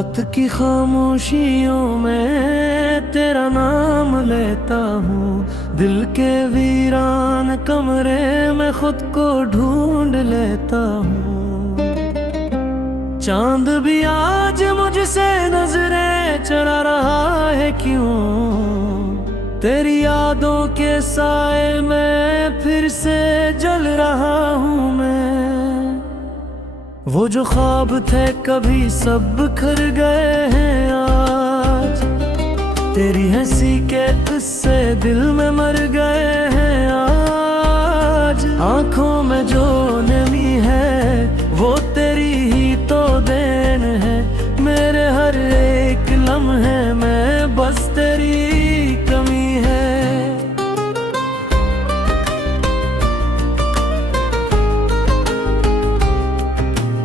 रात की खामोशियों में तेरा नाम लेता हूँ। दिल के वीरान कमरे में खुद को ढूंढ लेता हूँ। चांद भी आज मुझसे नजरें चुरा रहा है क्यों? तेरी यादों के साए में फिर से जल रहा हूँ मैं। वो जो ख्वाब थे कभी सब बिखर गए हैं आज। तेरी हंसी के किस्से दिल में मर गए हैं आज। आंखों में जो नमी है वो तेरी ही तो देन है। मेरे हर एक लम्हे में बस तेरी कमी है।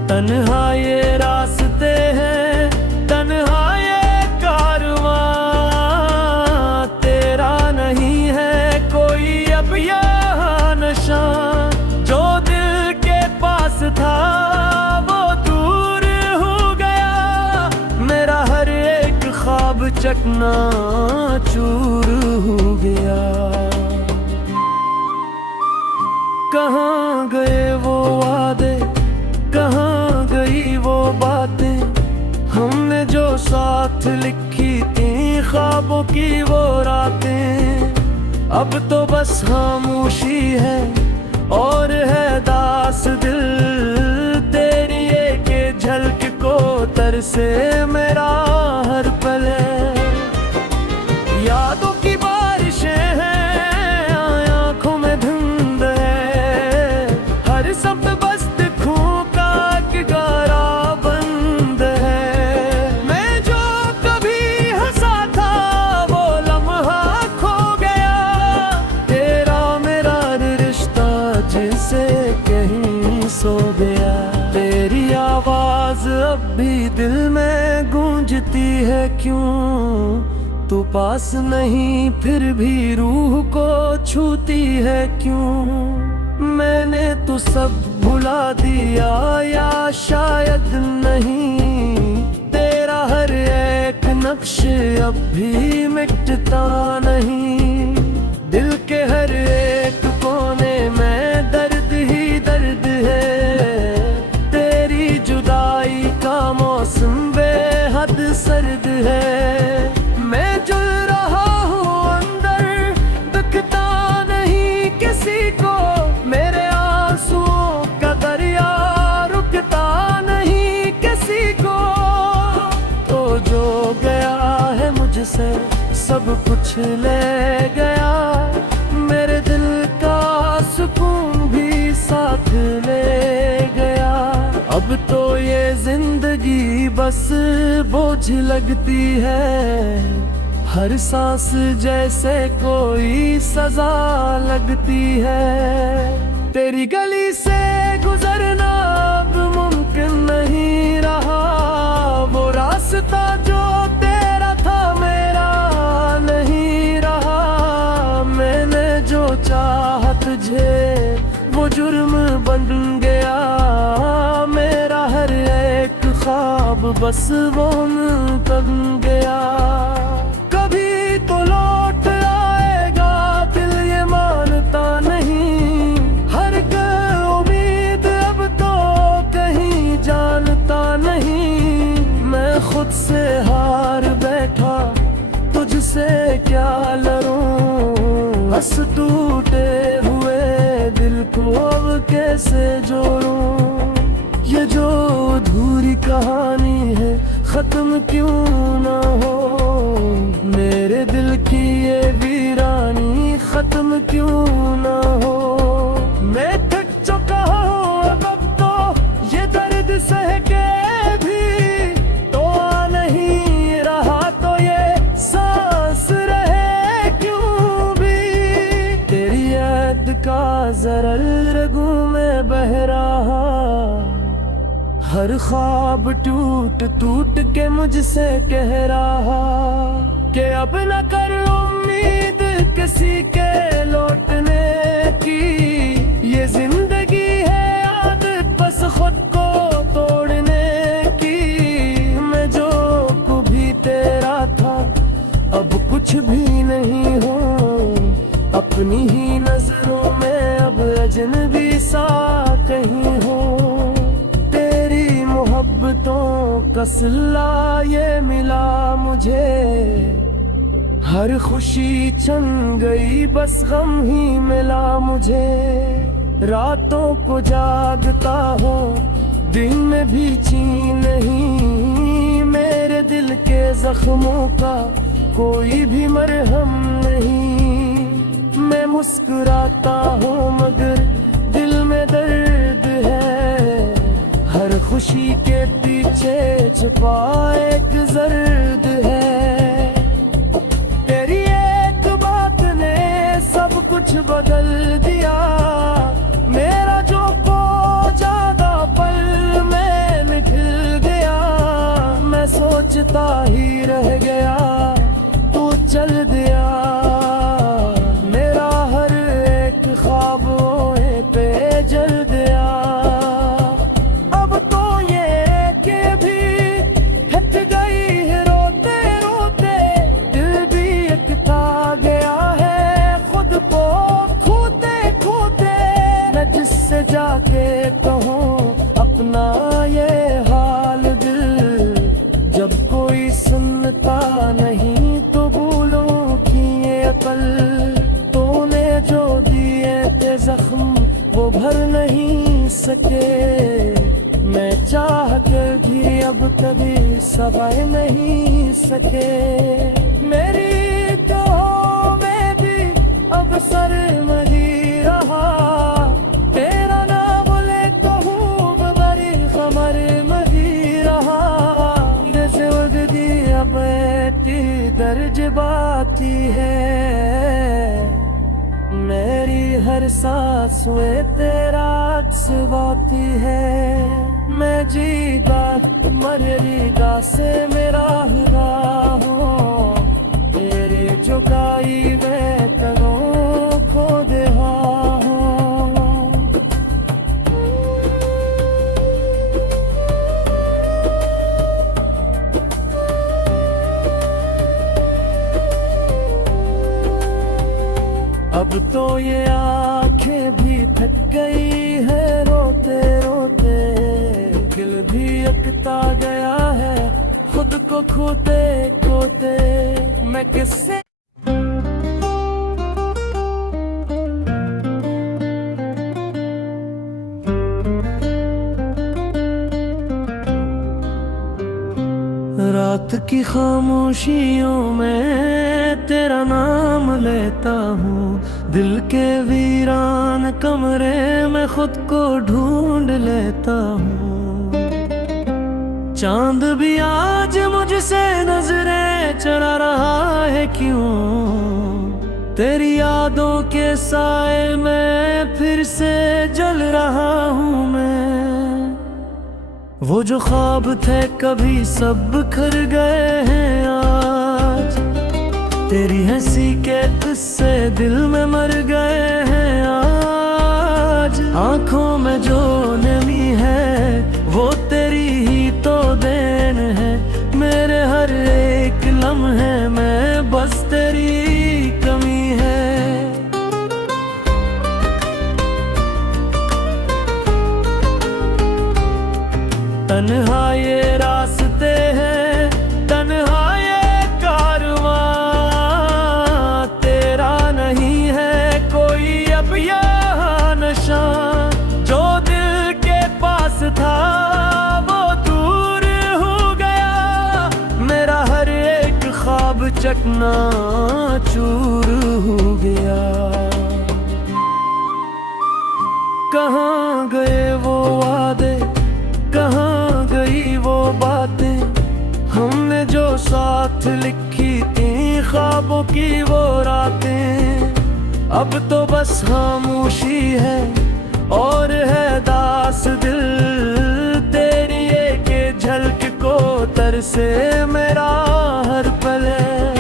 तन्हा ये रास्ते हैं, तन्हा ये कारवां, तेरा नहीं है कोई अब यहाँ निशान। जो दिल के पास था वो दूर हो गया। मेरा हर एक ख्वाब चकनाचूर हो गया। कहाँ गए वो वादे, कहाँ गई वो बातें, हमने जो साथ लिखी थी ख्वाबों की वो रातें। अब तो बस खामोशी है और है दास दिल। तेरी एक झलक को तरसे मेरा हर पल है। यादों की बारिशें हैं, आंखों में धुंध है। हर शब्द बस सो गया। तेरी आवाज अब भी दिल में गूंजती है क्यों? तू पास नहीं फिर भी रूह को छूती है क्यों? मैंने तो सब भुला दिया या शायद नहीं। तेरा हर एक नक्श अब भी मिटता नहीं। दिल के हर एक कोने में दर्द ही दर्द है। तेरी जुदाई का मौसम बेहद सर्द है। मैं जल रहा हूँ अंदर, दिखता नहीं किसी को। मेरे आंसुओं का दरिया रुकता नहीं किसी को। तो जो गया है मुझसे सब कुछ ले गया। मेरे दिल का सुकून भी साथ ले गया। अब तो ये जिंदगी बस बोझ लगती है। हर सांस जैसे कोई सजा लगती है। तेरी गली से गुजरना अब मुमकिन नहीं रहा। वो रास्ता जो तेरा था मेरा नहीं रहा। मैंने जो चाहा तुझे वो जुर्म बन गया। मेरा हर एक ख्वाब बस वो बन गया। कभी तो लौट आएगा दिल ये मानता नहीं। हर उम्मीद अब तो कहीं जानता नहीं। मैं खुद से हार बैठा, तुझसे क्या लड़ूं। बस टूटे हुए दिल को अब कैसे जोड़ूं। ये जो अधूरी कहानी है खत्म क्यों ना हो। मेरे दिल की ये वीरानी खत्म क्यों ना हो। मैं थक चुका हूँ अब तो ये दर्द सह के भी। तो आ नहीं रहा तो ये सांस रहे क्यों भी। तेरी याद का जरल रगों में बह रहा। हर ख्वाब टूट टूट के मुझसे कह रहा कि अब न कर उम्मीद किसी के लौटने की। ये जिंदगी है आदत बस खुद को तोड़ने की। मैं जो कुछ भी नहीं हूँ, अपनी ही नजरों में अब अजनबी सा कहीं हूँ। तेरी मोहब्बतों का सिला ये मिला मुझे, हर खुशी छन गई बस गम ही मिला मुझे। रातों को जागता हो दिन में भी चैन नहीं, मेरे दिल के जख्मों का कोई भी मरहम नहीं। मैं मुस्कुराता हूँ मगर दिल में दर्द है, हर खुशी के पीछे छुपा एक दर्द है। तेरी एक बात ने सब कुछ बदल दिया, मेरा जो ज्यादा पल में निकल गया। मैं सोचता ही रह गया तू चल दिया, मेरा हर एक ख्वाब पे जल गया। अब तो ये कि भी हट गई है रोते रोते, दिल भी एकता गया है खुद को खोते खोते। मैं जिससे जाके कहूँ अपना ये हाल दिल, जब कोई सुनता नहीं तो भूलूं कि ये अकल। तूने जो दिए थे जख्म वो भर नहीं सके, मैं चाह कर भी अब कभी सवाए नहीं सके। मेरी तो में भी अब सर नहीं रहा, तेरा ना बोले कहूँ बड़ी खबर मही रहा। जैसे उगती अपनी दर्ज बाती है, मेरी हर सांस में तेरा अक्स बाती है। मैं जीगा मरेगा से मेरा हुआ हूँ, तेरी चुकाई मैं करूँ खो दे हूँ। अब तो ये आंखें भी थक गई है रोते रोते, दिल भी अकता गया है खुद को खोते खोते। मैं किससे रात की खामोशियों में तेरा नाम लेता हूँ, दिल के वीरान कमरे में खुद को ढूंढ लेता हूँ। चांद भी आज मुझसे नजरें चुरा रहा है क्यों, तेरी यादों के साए में फिर से जल रहा हूँ मैं। वो जो ख्वाब थे कभी सब बिखर गए हैं आज, तेरी हंसी के किस्से दिल में मर गए हैं आज। आंखों में जो नमी है वो तेरी ही तो देन है, मेरे हर एक लम्हे में बस तेरी कमी है। तन्हा ये रास्ते हैं, तन्हा ये कारवां, तेरा नहीं है कोई अब यहाँ नशा। जो दिल के पास था वो दूर हो गया, मेरा हर एक ख्वाब चकना चूर हो गया। कहाँ गए वो वादे, कहाँ गई वो बातें, हमने जो साथ लिखी थी ख्वाबों की वो रातें। अब तो बस खामोशी है और है दास दिल, तेरी एक झलक को तरसे मेरा हर पल है।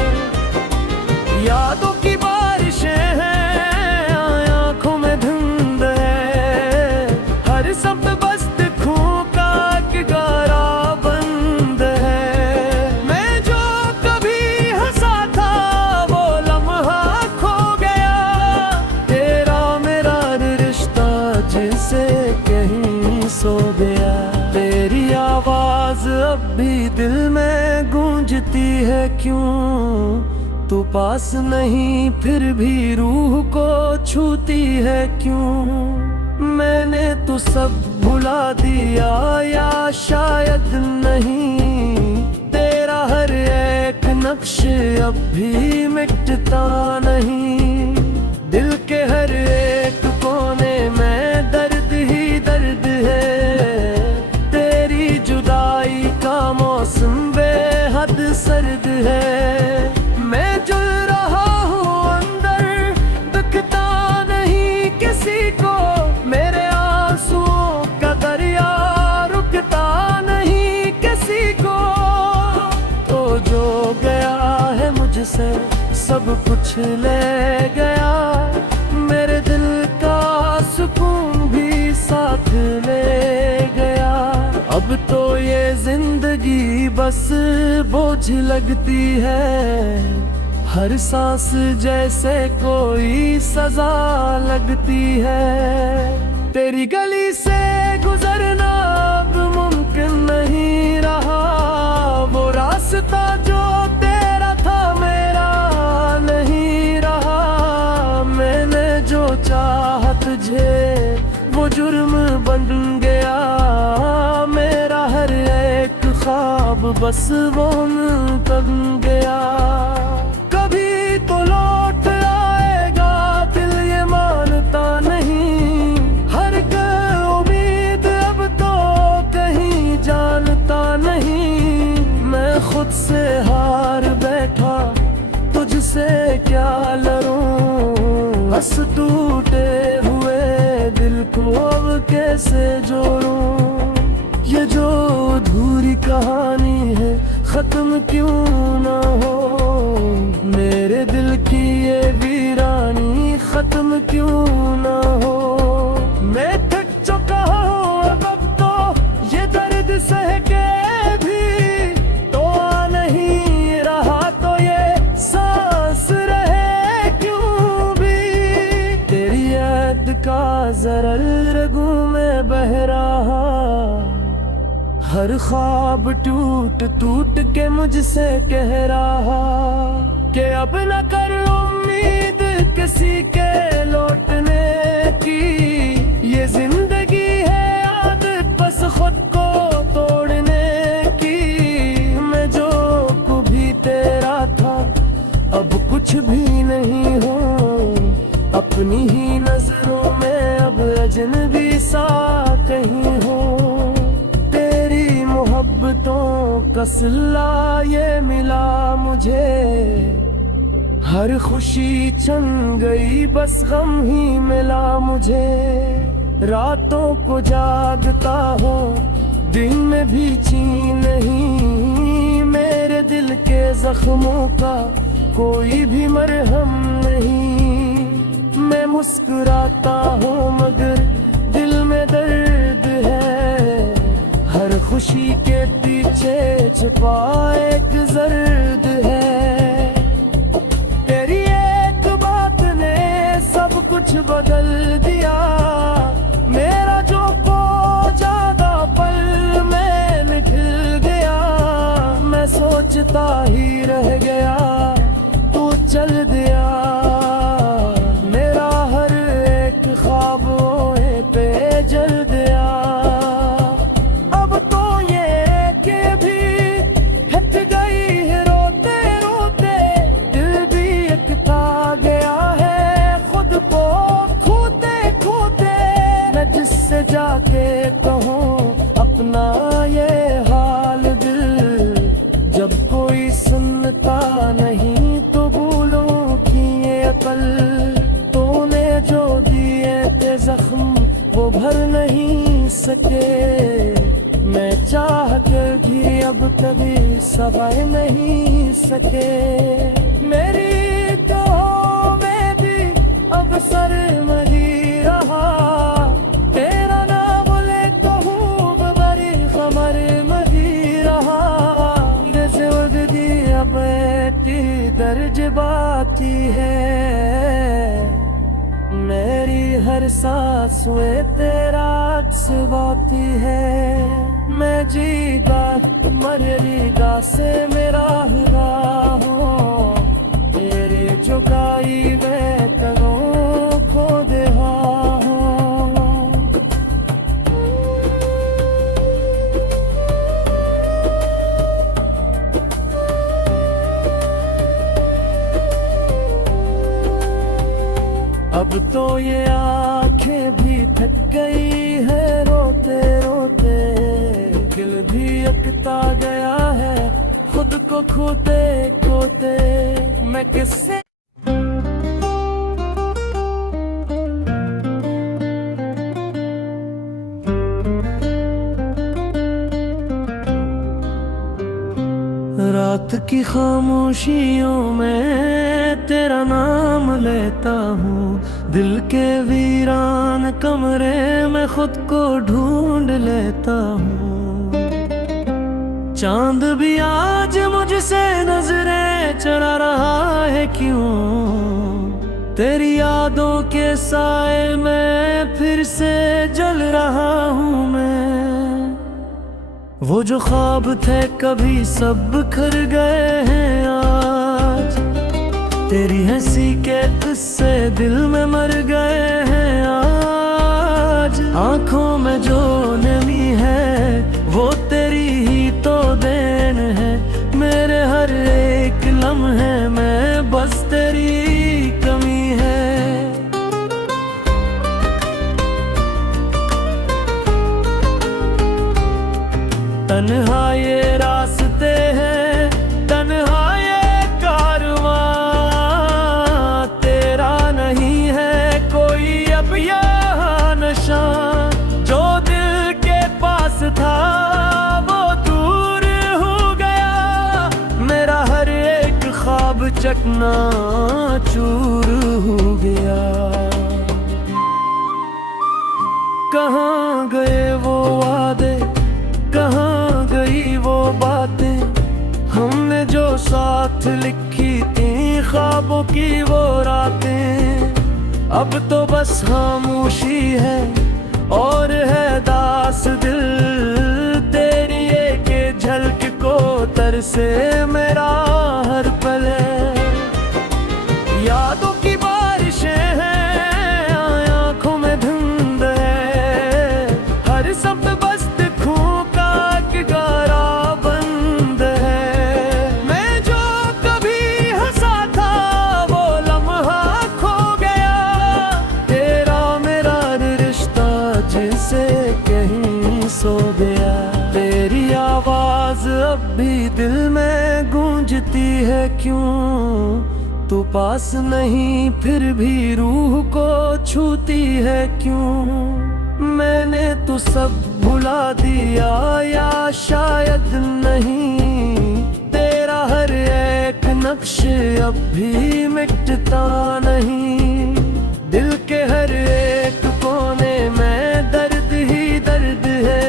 यादों की बारिशें हैं, आँखों में धुंध है, हर शब्द बस दिखूं का गारा बंद है। मैं जो कभी हंसा था गूंजती है क्यों, तू पास नहीं फिर भी रूह को छूती है क्यों। मैंने तो सब भुला दिया या शायद नहीं, तेरा हर एक नक्श अब भी मिटता नहीं। दिल के हर एक कोने में दर्द ही दर्द है, तेरी जुदाई का मौसम बेहद सर्द है। मैं जल रहा हूँ अंदर, दिखता नहीं किसी को, मेरे आंसुओं का दरिया रुकता नहीं किसी को। तो जो गया है मुझसे सब कुछ ले गया, मेरे दिल का सुकून भी साथ ले गया। अब तो ये जिंदगी बस बोझ लगती है, हर सांस जैसे कोई सजा लगती है। तेरी गली से गुजरना अब मुमकिन नहीं रहा, वो रास्ता जो तेरा था मेरा नहीं रहा। मैंने जो चाहा तुझे वो जुर्म बन गया, मेरा हर एक ख्वाब बस वो बन गया। कभी तो लौट आएगा दिल ये मानता नहीं, हर उम्मीद अब तो कहीं जानता नहीं। मैं खुद से हार बैठा, तुझसे क्या लड़ूं, बस टूटे हुए दिल को अब कैसे जोड़ूं। ये जो अधूरी कहानी है खत्म क्यों ना हो, मेरे दिल की ये वीरानी खत्म क्यों ना हो। मैं थक चुका हूँ अब तो ये दर्द सह के भी, तो आ नहीं रहा तो ये सांस रहे क्यों भी। तेरी याद का जरल रगों में बह रहा, हर ख्वाब टूट टूट के मुझसे कह रहा कि अब न कर उम्मीद किसी के लौटने की। ये जिंदगी है आदत बस खुद को तोड़ने की। मैं जो कभी तेरा था अब कुछ भी नहीं हूँ, अपनी ही नजरों में अब अजनबी सा कहीं हूँ। मोहब्बतों का सिला ये मिला मुझे, हर खुशी छन गई बस गम ही मिला मुझे। रातों को जागता हूँ दिन में भी चैन नहीं, मेरे दिल के जख्मों का कोई भी मरहम नहीं। मैं मुस्कुराता हूँ मगर दिल में दर्द है, हर खुशी के पीछे छुपा एक दर्द है। तेरी एक बात ने सब कुछ बदल दिया, मेरा जो को ज्यादा पल में निकल गया। मैं सोचता ही रह गया तू चल दिया, मेरा हर एक ख्वाब पे जल गया। जाके कहूँ अपना ये हाल दिल, जब कोई सुनता नहीं तो भूलूं कि ये अकल। तूने जो दिए थे जख्म वो भर नहीं सके, मैं चाह कर भी अब कभी सवार नहीं सके। मेरी तो में भी अब सर मरी रहा, दर्ज बाकी है मेरी हर सांस में तेरा अक्स बाकी है। मैं जीता मरेरी गासे मेरा राहों तेरे चुकाई मैं करूं खो दे अब तो ये आंखें भी थक गई है रोते रोते दिल भी अकता गया है खुद को खोते खोते मैं किससे रात की खामोशियों में तेरा नाम लेता हूँ दिल के वीरान कमरे में खुद को ढूंढ लेता हूँ चांद भी आज मुझसे नजरें चुरा रहा है क्यों तेरी यादों के साए में फिर से जल रहा हूँ मैं वो जो ख्वाब थे कभी सब बिखर गए हैं आज तेरी हंसी के किस्से दिल में मर गए हैं आज आंखों में जो नमी है वो तेरी ही तो देन है मेरे हर एक लम्हे में बस तेरी कमी है तन्हा ये रास्ते हैं तन्हा ये कारवां तेरा नहीं है कोई अब यहाँ निशान जो दिल के पास था वो दूर हो गया मेरा हर एक ख्वाब चकना चूर हो गया कहाँ गए वो वादे कहाँ गई वो बातें हमने जो साथ लिखी थी ख्वाबों की वो रातें अब तो बस खामोशी है और है दास दिल तेरी एक झलक को तरसे मेरा हर पल यादों की बारिशें हैं आंखों में धुंध है हर शब्द बस सो गया तेरी आवाज अब भी दिल में गूंजती है क्यों तू पास नहीं फिर भी रूह को छूती है क्यों मैंने तो सब भुला दिया या शायद नहीं तेरा हर एक नक्श अब भी मिटता नहीं दिल के हर एक कोने में दर्द ही दर्द है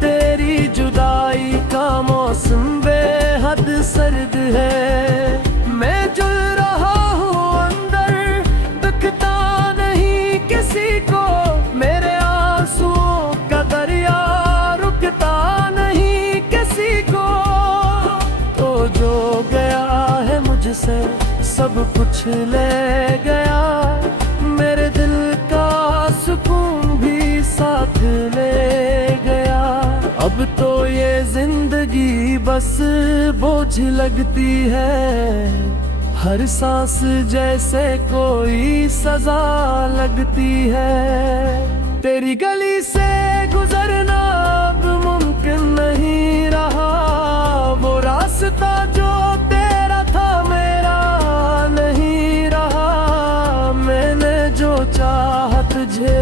तेरी जुदाई का मौसम बेहद सर्द है मैं जल रहा हूँ अंदर दिखता नहीं किसी को मेरे आंसुओं का दरिया रुकता नहीं किसी को तो जो गया है मुझसे सब कुछ ले गया मेरे दिल का सुकून भी साथ ले गया अब तो ये जिंदगी बस बोझ लगती है हर सांस जैसे कोई सजा लगती है तेरी गली से गुजरना अब मुमकिन नहीं रहा वो रास्ता जो तेरा था मेरा नहीं रहा मैंने जो चाहा तुझे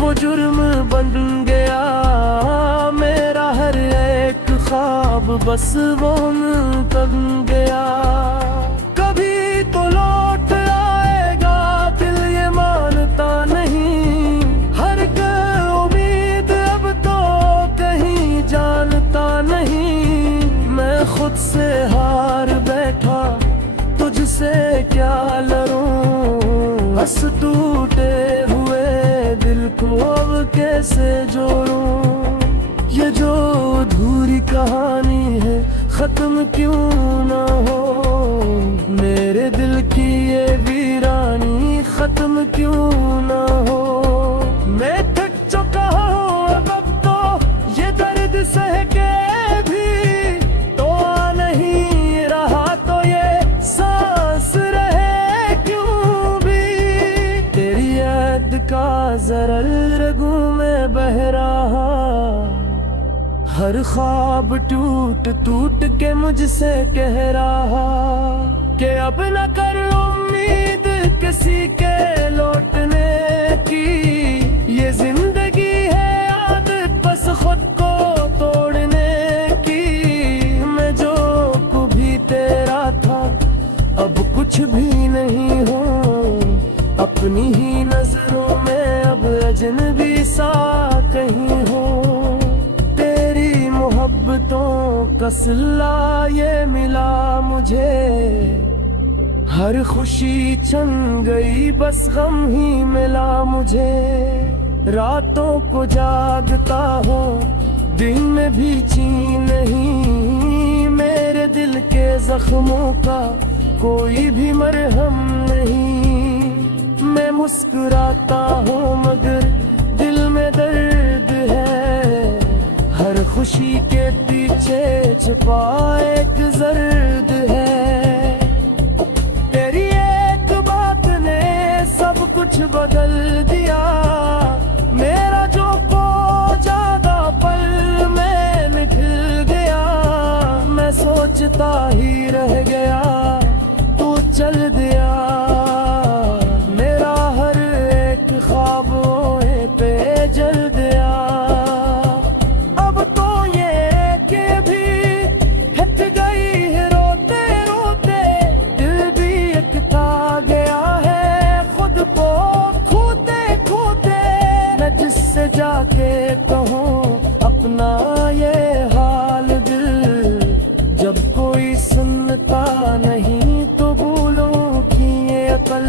वो जुर्म बन गया मेरा हर एक ख्वाब बस वो बन गया कभी तो लौट आएगा दिल ये मानता नहीं हर उम्मीद अब तो कहीं जानता नहीं मैं खुद से हार बैठा तुझसे क्या लड़ूं बस टूटे हुए दिल को अब कैसे जोड़ूं ये जो धूल अधूरी कहानी है, खत्म क्यों ना हो। मेरे दिल की ये वीरानी खत्म क्यों ना हो। मैं थक चुका हूँ अब तो ये दर्द सह के भी, तो आ नहीं रहा तो ये सांस रहे क्यों भी। तेरी याद का जरल रगों में बह रहा, हर ख्वाब टूट टूट के मुझसे कह रहा कि अब न कर उम्मीद किसी के लौटने की। ये जिंदगी है आदत बस खुद को तोड़ने की। मैं जो कभी तेरा था अब कुछ भी नहीं हूँ, अपनी ही नजरों में अब अजनबी सा कहीं हूँ। मोहब्बतों का सिला ये मिला मुझे, हर खुशी छन गई बस गम ही मिला मुझे। रातों को जागता हूँ दिन में भी चैन नहीं, मेरे दिल के जख्मों का कोई भी मरहम नहीं। मैं मुस्कुराता हूँ मगर दिल में दर्द है, हर खुशी के पीछे छुपा एक दर्द है। तेरी एक बात ने सब कुछ बदल दिया, मेरा जो को ज्यादा पल में निकल गया। मैं सोचता ही रह गया तू चल दिया, मेरा हर एक ख्वाबों पे जल दिया। जाके कहूँ अपना ये हाल दिल, जब कोई सुनता नहीं तो भूलूं कि ये अकल।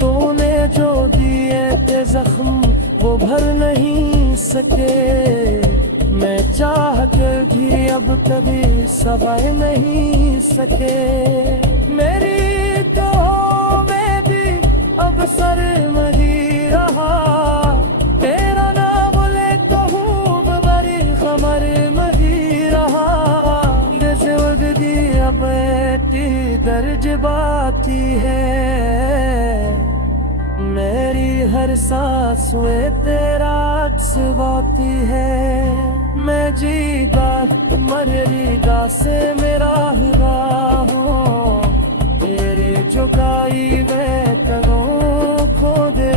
तूने जो दिए थे जख्म वो भर नहीं सके, मैं चाह कर भी अब कभी सवार नहीं सके। मेरी तो में भी अब सर नहीं रहा, दर्ज बाती है मेरी हर सांस में तेरा अक्स बाती है। मैं जीगा मरेगा से मेरा हुआ हूँ, तेरी झुकाई मैं करूँ खो दे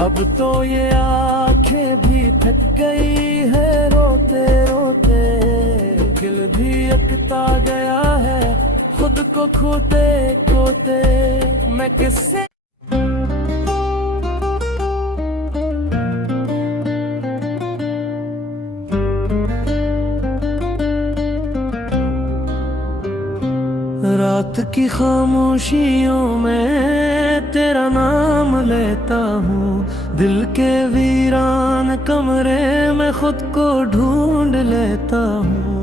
अब तो ये आंखें भी थक गई है रोते रोते, दिल भी अकता गया है खुद को खोते खोते। मैं किससे रात की खामोशियों में तेरा नाम लेता हूँ, दिल के वीरान कमरे में खुद को ढूंढ लेता हूँ।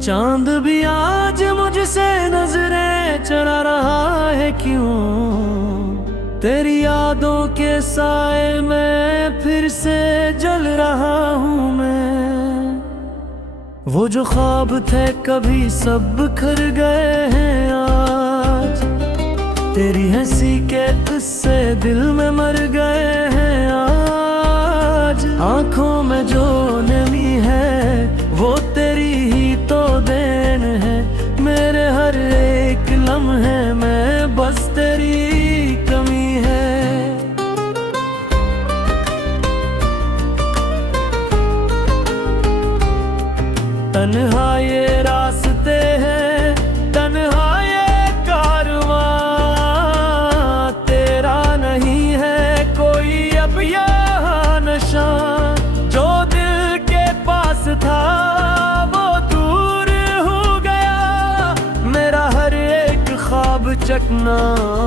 चांद भी आज मुझसे नजरें चुरा रहा है क्यों, तेरी यादों के साए में फिर से जल रहा हूँ मैं। वो जो ख्वाब थे कभी सब बिखर गए हैं आज, तेरी हंसी के किस्से दिल में मर गए हैं आज। आंखों में जो नमी है वो तेरी ही तो देन है, मेरे हर एक लम्हे में बस तेरी कमी है। तन्हा ये रास्ते हैं तन्हा ये कारवां, तेरा नहीं है कोई अब यहाँ नशा। जो दिल के पास था वो दूर बेशक ना